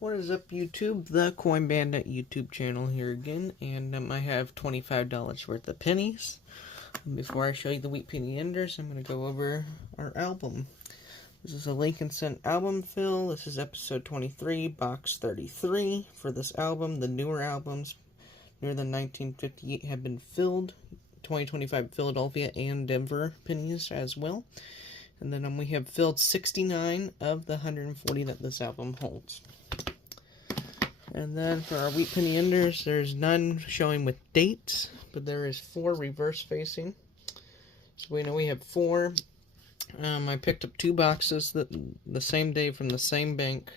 What is up, YouTube? The Coin Bandit YouTube channel here again, and I have $25 worth of pennies. Before I show you the Wheat Penny Enders, I'm going to go over our album. This is a Lincoln Cent album fill. This is episode 23, box 33 for this album. The newer albums, newer than 1958, have been filled. 2025 Philadelphia and Denver pennies as well. And then we have filled 69 of the 140 that this album holds. And then for our Wheat Penny Enders, there's none showing with dates, but there is 4 reverse facing. So we know we have 4. I picked up 2 boxes the same day from the same bank,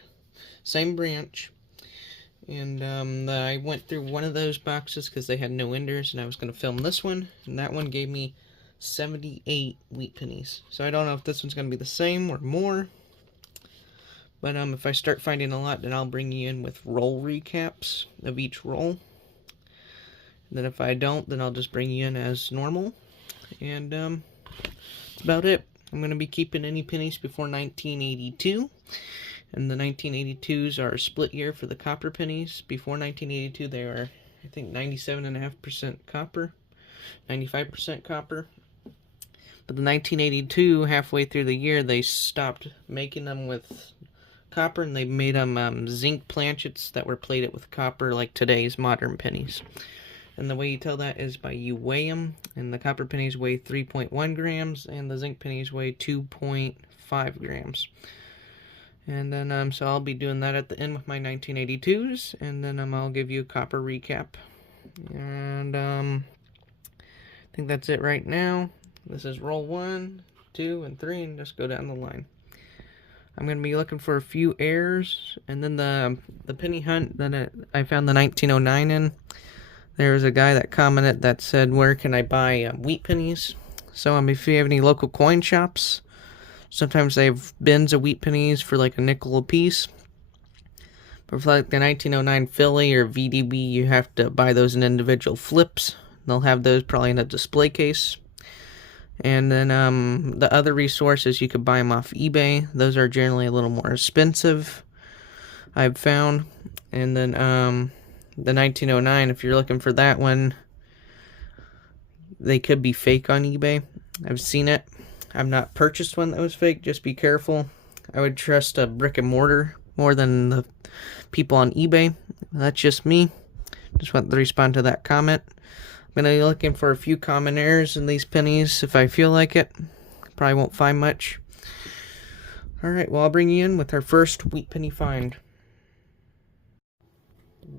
same branch. And I went through one of those boxes because they had no enders, and I was going to film this one. And that one gave me 78 wheat pennies. So I don't know if this one's going to be the same or more. But if I start finding a lot, then I'll bring you in with roll recaps of each roll. And then if I don't, then I'll just bring you in as normal. And that's about it. I'm going to be keeping any pennies before 1982. And the 1982s are a split year for the copper pennies. Before 1982, they were, I think, 97.5% copper, 95% copper. But the 1982, halfway through the year, they stopped making them with copper, and they made them zinc planchets that were plated with copper, like today's modern pennies. And the way you tell that is by you weigh them, and the copper pennies weigh 3.1 grams, and the zinc pennies weigh 2.5 grams. And then, so I'll be doing that at the end with my 1982s, and then I'll give you a copper recap. And I think that's it right now. This is roll 1, 2, and 3, and just go down the line. I'm going to be looking for a few errors, and then the penny hunt that I found the 1909 in. There was a guy that commented that said, where can I buy wheat pennies? So if you have any local coin shops, sometimes they have bins of wheat pennies for like a nickel a piece. But for like the 1909 Philly or VDB, you have to buy those in individual flips. They'll have those probably in a display case. And then the other resources, you could buy them off eBay. Those are generally a little more expensive, I've found. And then the 1909, if you're looking for that one, they could be fake on eBay. I've seen it. I've not purchased one that was fake. Just be careful. I would trust a brick and mortar more than the people on eBay. That's just me. Just want to respond to that comment. I'm going to be looking for a few common errors in these pennies if I feel like it. Probably won't find much. Alright, well, I'll bring you in with our first wheat penny find.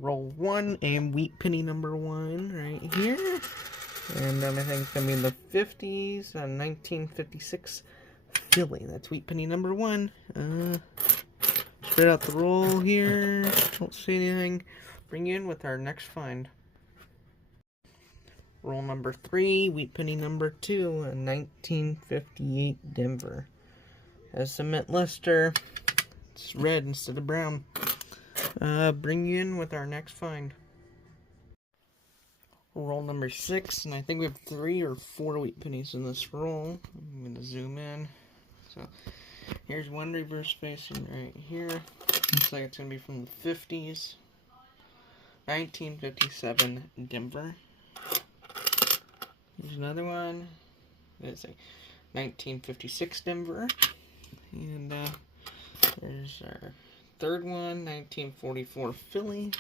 Roll 1 and wheat penny number 1 right here. And I think it's going to be in the 50s, 1956 Philly. That's wheat penny number 1. Spread out the roll here. Don't see anything. Bring you in with our next find. Roll number 3, wheat penny number 2, 1958 Denver. Has cement luster. It's red instead of brown. Bring you in with our next find. Roll number 6, and I think we have 3 or 4 wheat pennies in this roll. I'm going to zoom in. So here's one reverse facing right here. Looks like it's going to be from the 50s. 1957 Denver. Here's another one. It's a 1956 Denver. And there's our third one, 1944 Philly.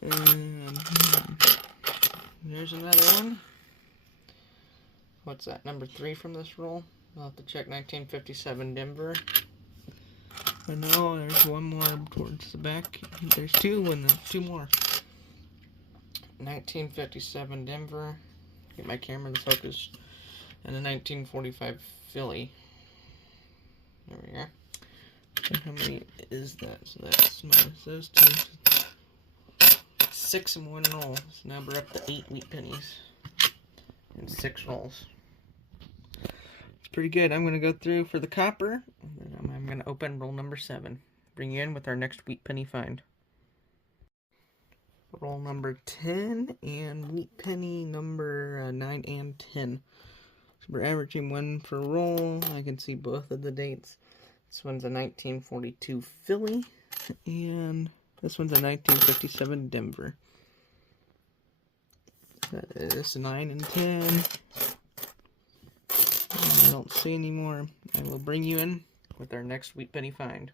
And there's another one. What's that, number 3 from this roll? I'll have to check 1957 Denver. But no, there's one more towards the back. There's 2 and then 2 more. 1957 Denver. Get my camera to focus. And the 1945 Philly. There we are. So how many is that? So that's minus those 2. 6 and 1 roll. So now we're up to 8 wheat pennies. And 6 rolls. It's pretty good. I'm going to go through for the copper. And then I'm going to open roll number 7. Bring you in with our next wheat penny find. Roll number 10 and wheat penny number 9 and 10. So we're averaging 1 per roll. I can see both of the dates. This one's a 1942 Philly. And this one's a 1957 Denver. That is 9 and 10. I don't see any more. I will bring you in with our next Wheat Penny find.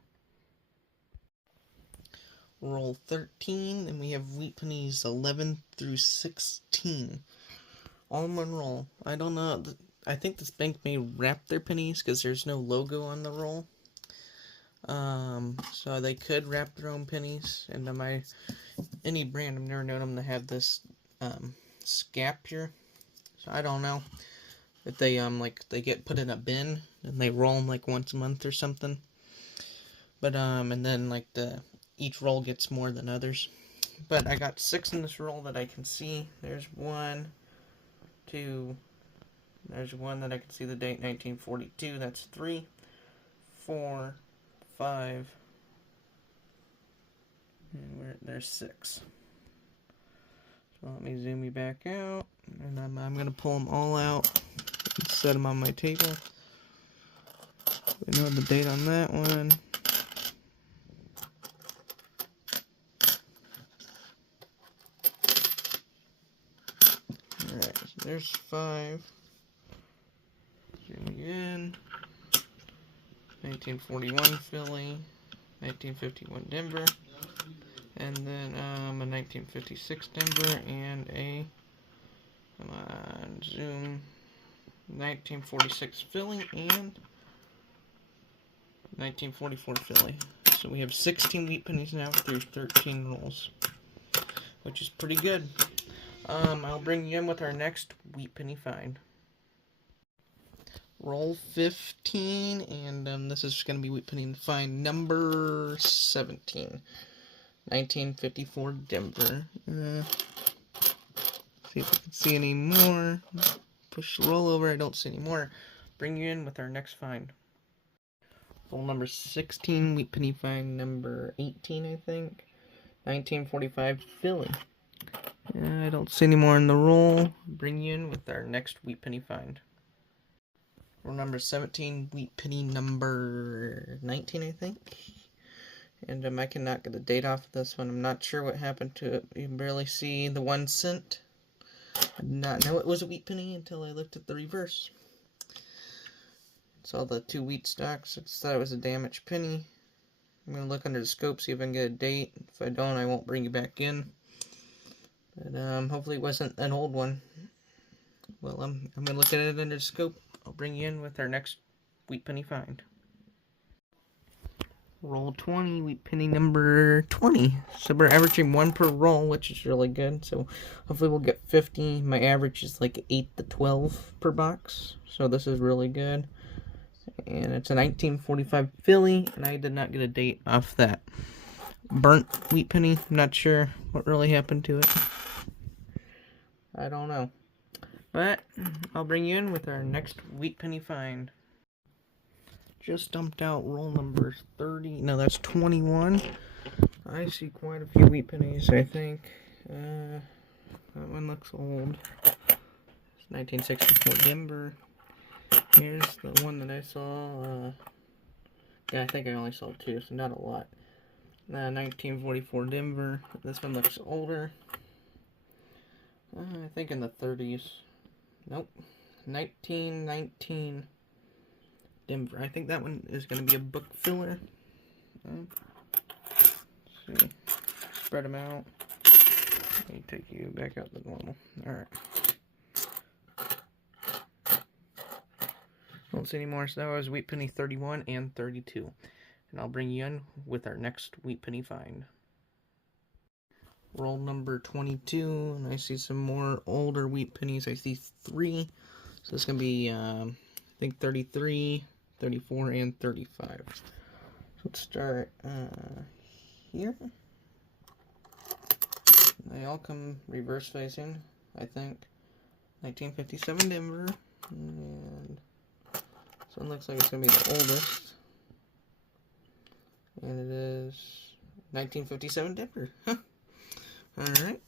Roll 13, and we have Wheat Pennies 11 through 16. All in one roll. I don't know. I think this bank may wrap their pennies because there's no logo on the roll. So they could wrap their own pennies. And any brand, I've never known them to have this scap here. So I don't know if they they get put in a bin and they roll them like once a month or something. But and then each roll gets more than others. But I got 6 in this roll that I can see. There's 1, 2. There's 1 that I can see the date, 1942. That's 3, 4, 5. And there's 6. So let me zoom you back out, and I'm gonna pull them all out and set them on my table. We know the date on that one. Alright, so there's 5. Zoom you in. 1941 Philly, 1951 Denver, and then a 1956 Denver, and a, come on, zoom, 1946 Philly, and 1944 Philly. So we have 16 Wheat Pennies now through 13 rolls, which is pretty good. I'll bring you in with our next Wheat Penny find. Roll 15, and this is going to be Wheat Penny find number 17. 1954 Denver. See if we can see any more. Push the roll over. I don't see any more. Bring you in with our next find. Roll number 16. Wheat Penny find number 18, I think. 1945 Philly. I don't see any more in the roll. Bring you in with our next Wheat Penny find. Roll number 17. Wheat Penny number 19, I think. And I cannot get the date off of this one. I'm not sure what happened to it. You can barely see the 1 cent. I did not know it was a wheat penny until I looked at the reverse. Saw the 2 wheat stocks. I just thought it was a damaged penny. I'm going to look under the scope, see if I can get a date. If I don't, I won't bring you back in. But hopefully it wasn't an old one. Well, I'm going to look at it under the scope. I'll bring you in with our next Wheat Penny find. Roll 20, Wheat Penny number 20. So we're averaging 1 per roll, which is really good. So hopefully we'll get 50. My average is like 8 to 12 per box. So this is really good. And it's a 1945 Philly, and I did not get a date off that. Burnt Wheat Penny. I'm not sure what really happened to it. I don't know. But I'll bring you in with our next Wheat Penny find. Just dumped out roll number 30. No, that's 21. I see quite a few Wheat Pennies, I think. That one looks old. It's 1964 Denver. Here's the one that I saw. Yeah, I think I only saw 2, so not a lot. 1944 Denver. This one looks older. I think in the 30s. Nope. 1919 Denver. I think that one is going to be a book filler. Let's see. Spread them out. Let me take you back out to normal. Alright. Don't see any more. So that was Wheat Penny 31 and 32. And I'll bring you in with our next Wheat Penny find. Roll number 22. And I see some more older Wheat Pennies. I see 3. So it's going to be, I think 33, 34, and 35. So let's start here. They all come reverse facing, I think. 1957 Denver. And this one looks like it's going to be the oldest. And it is 1957 Denver. Huh. Alright.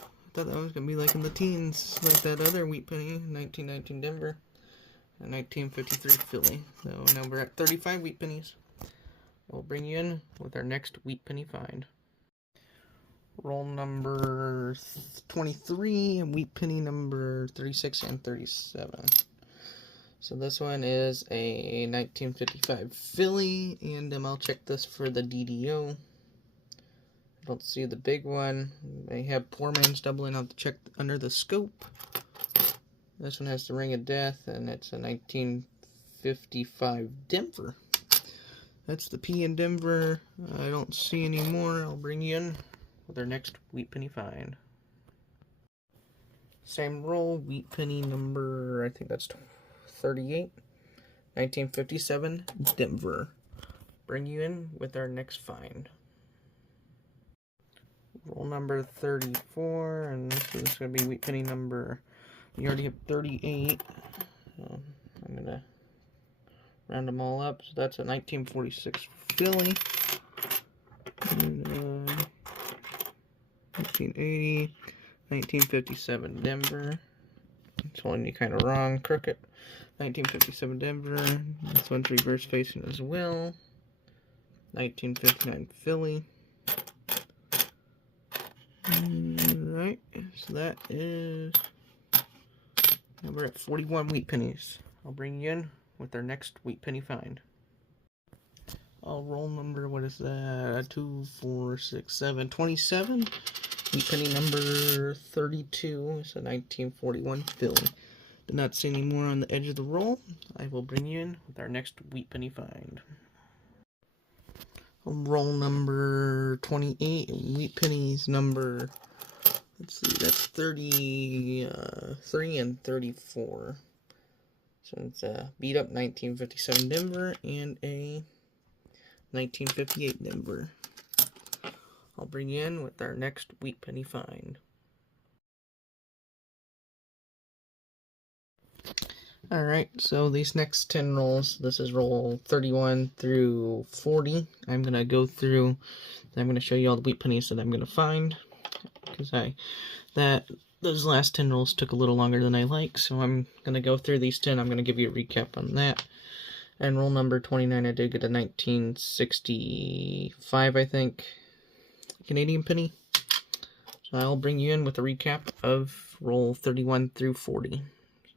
I thought that was going to be like in the teens, like that other Wheat Penny, 1919 Denver, and 1953 Philly. So now we're at 35 Wheat Pennies. We'll bring you in with our next wheat penny find. Roll number 23 and wheat penny number 36 and 37. So this one is a 1955 Philly, and I'll check this for the DDO. I don't see the big one. They have poor man's doubling. I'll have to check under the scope. This one has the ring of death, and it's a 1955 Denver. That's the P in Denver. I don't see any more. I'll bring you in with our next wheat penny find. Same roll, wheat penny number, I think that's 38, 1957 Denver. Bring you in with our next find. Roll number 34, and this is going to be wheat penny number, you already have 38, so I'm going to round them all up. So that's a 1946 Philly, and, 1980, 1957 Denver. This one you kind of wrong, crooked. 1957 Denver. This one's reverse facing as well. 1959 Philly. Alright, so that is, now we're at 41 wheat pennies. I'll bring you in with our next wheat penny find. I'll roll number, what is that? 2, 4, 6, 7, 27. Wheat penny number 32 is a 1941 Philly. Did not see any more on the edge of the roll. I will bring you in with our next wheat penny find. Roll number 28, wheat pennies number, let's see, that's 33 and 34. So it's a beat up 1957 Denver and a 1958 Denver. I'll bring you in with our next wheat penny find. Alright, so these next 10 rolls, this is roll 31 through 40. I'm going to go through, I'm going to show you all the wheat pennies that I'm going to find, because those last 10 rolls took a little longer than I like, so I'm going to go through these 10. I'm going to give you a recap on that. And roll number 29, I did get a 1965, I think, Canadian penny. So I'll bring you in with a recap of roll 31 through 40.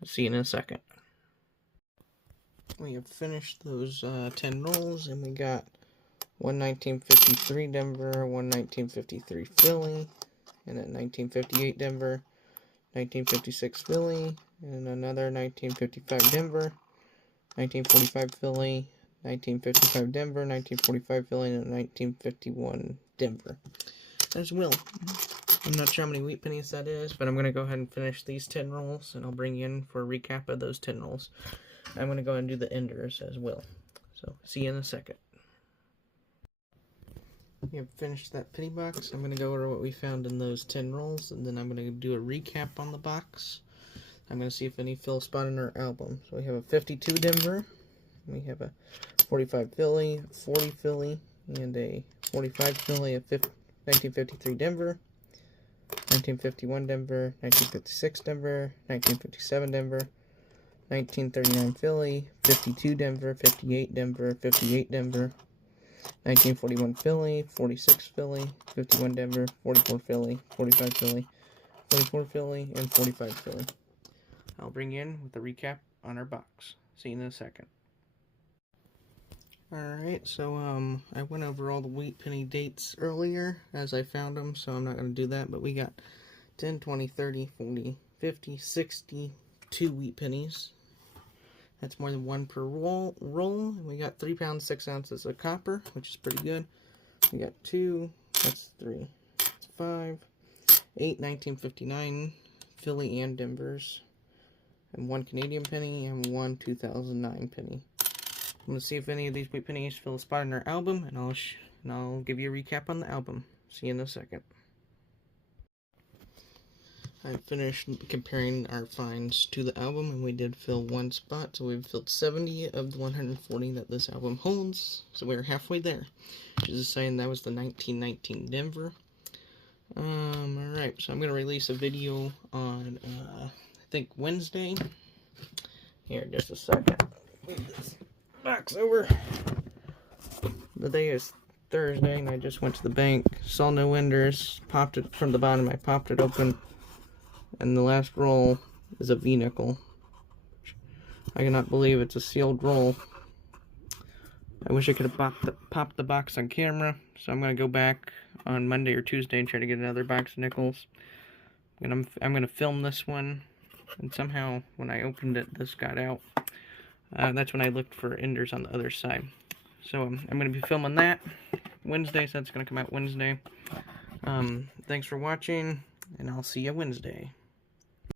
See you in a second. We have finished those 10 rolls, and we got one 1953 Denver, one 1953 Philly, and a 1958 Denver, 1956 Philly, and another 1955 Denver, 1945 Philly, 1955 Denver, 1945 Philly, and a 1951 Denver as well. I'm not sure how many wheat pennies that is, but I'm going to go ahead and finish these 10 rolls, and I'll bring you in for a recap of those 10 rolls. I'm going to go ahead and do the enders as well. So, see you in a second. We have finished that penny box. I'm going to go over what we found in those 10 rolls, and then I'm going to do a recap on the box. I'm going to see if any fill spot in our album. So we have a 52 Denver, we have a 45 Philly, 40 Philly, and a 45 Philly, a 1953 Denver, 1951 Denver, 1956 Denver, 1957 Denver, 1939 Philly, 52 Denver, 58 Denver, 58 Denver, 1941 Philly, 46 Philly, 51 Denver, 44 Philly, 45 Philly, 44 Philly, and 45 Philly. I'll bring you in with a recap on our box. See you in a second. Alright, so I went over all the wheat penny dates earlier as I found them, so I'm not going to do that, but we got 10, 20, 30, 40, 50, 62 wheat pennies. That's more than one per roll. And we got 3 pounds, 6 ounces of copper, which is pretty good. We got 2, that's 3, that's 5, 8, 1959 Philly and Denvers, and 1 Canadian penny, and 1 2009 penny. I'm going to see if any of these wheat pennies fill a spot in our album, and I'll give you a recap on the album. See you in a second. I finished comparing our finds to the album, and we did fill one spot, so we've filled 70 of the 140 that this album holds, so we're halfway there, which is saying that was the 1919 Denver. Alright, so I'm going to release a video on, I think Wednesday. Here, just a second. Move this box over. the day is Thursday, and I just went to the bank, saw no enders, popped it from the bottom, I popped it open, and the last roll is a V-nickel. I cannot believe it's a sealed roll. I wish I could have popped the box on camera, so I'm going to go back on Monday or Tuesday and try to get another box of nickels. And I'm going to film this one, and somehow when I opened it, this got out. That's when I looked for enders on the other side. So I'm going to be filming that Wednesday, so that's going to come out Wednesday. Thanks for watching, and I'll see you Wednesday.